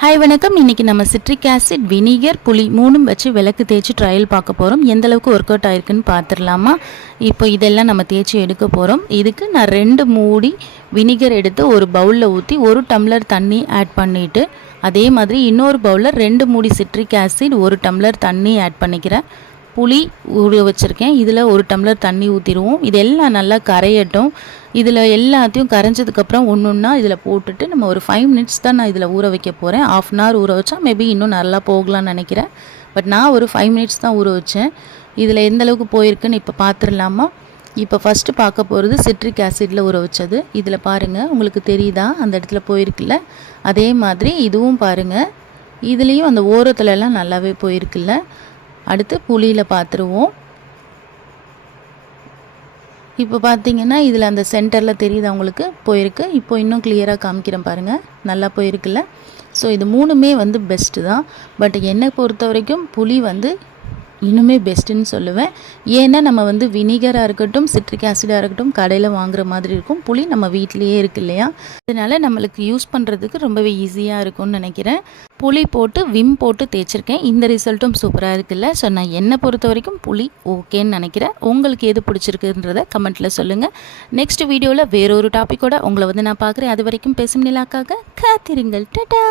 Hi வணக்கம். இன்றைக்கி நம்ம சிட்ரிக் ஆசிட், வினிகர், புளி மூணும் வச்சு விளக்கு தேய்ச்சி ட்ரையல் பார்க்க போகிறோம். எந்தளவுக்கு ஒர்க் அவுட் ஆகிருக்குன்னு பார்த்துடலாமா? இப்போ இதெல்லாம் நம்ம தேய்ச்சி எடுக்க போகிறோம். இதுக்கு நான் 2 மூடி வினிகர் எடுத்து ஒரு பவுலில் ஊற்றி 1 டம்ளர் தண்ணி ஆட் பண்ணிவிட்டு, அதே மாதிரி இன்னொரு பவுலில் 2 மூடி சிட்ரிக் ஆசிட் 1 டம்ளர் தண்ணி ஆட் பண்ணிக்கிறேன். புளி ஊற வச்சுருக்கேன். இதில் 1 டம்ளர் தண்ணி ஊற்றிடுவோம். இதெல்லாம் நல்லா கரையட்டும். இதில் எல்லாத்தையும் கரைஞ்சதுக்கப்புறம் ஒன்றா இதில் போட்டுட்டு நம்ம ஒரு 5 மினிட்ஸ் தான் நான் இதில் ஊற வைக்க போகிறேன். 1/2 hour ஊற வச்சா மேபி இன்னும் நல்லா போகலான்னு நினைக்கிறேன். பட் நான் ஒரு 5 மினிட்ஸ் தான் ஊற வச்சேன். இதில் எந்த அளவுக்கு போயிருக்குன்னு இப்போ பார்த்துடலாமா? இப்போ ஃபஸ்ட்டு பார்க்க போகிறது சிட்ரிக் ஆசிடில் ஊற வச்சது. இதில் பாருங்கள், உங்களுக்கு தெரியுதா அந்த இடத்துல போயிருக்குல்ல? அதே மாதிரி இதுவும் பாருங்கள், இதுலேயும் அந்த ஓரத்துலலாம் நல்லாவே போயிருக்குல்ல. அடுத்து புளியில் பார்த்துருவோம். இப்போ பார்த்தீங்கன்னா இதில் அந்த சென்டரில் தெரியுது அவங்களுக்கு போயிருக்கு. இப்போ இன்னும் கிளியராக காமிக்கிறேன் பாருங்கள், நல்லா போயிருக்குல்ல. ஸோ இது மூணுமே பெஸ்ட்டு தான். பட் என்னை பொறுத்த வரைக்கும் புளி இன்னுமே பெஸ்ட்டுன்னு சொல்லுவேன். ஏன்னா நம்ம வினிகராக இருக்கட்டும், சிட்ரிக் ஆசிடாக இருக்கட்டும் கடையில் வாங்குற மாதிரி இருக்கும். புளி நம்ம வீட்டிலையே இருக்கு இல்லையா? அதனால் நம்மளுக்கு யூஸ் பண்ணுறதுக்கு ரொம்பவே ஈஸியாக இருக்கும்னு நினைக்கிறேன். புளி போட்டு விம் போட்டு தேய்ச்சிருக்கேன். இந்த ரிசல்ட்டும் சூப்பராக இருக்குல்ல. ஸோ நான் என்னை பொறுத்த வரைக்கும் புளி ஓகேன்னு நினைக்கிறேன். உங்களுக்கு எது பிடிச்சிருக்குன்றதை கமெண்ட்டில் சொல்லுங்கள். நெக்ஸ்ட் வீடியோவில் வேறொரு டாப்பிக்கோட உங்களை நான் பார்க்குறேன். அது வரைக்கும் பேசும் நிலாக்காக காத்திருங்கள். டடா.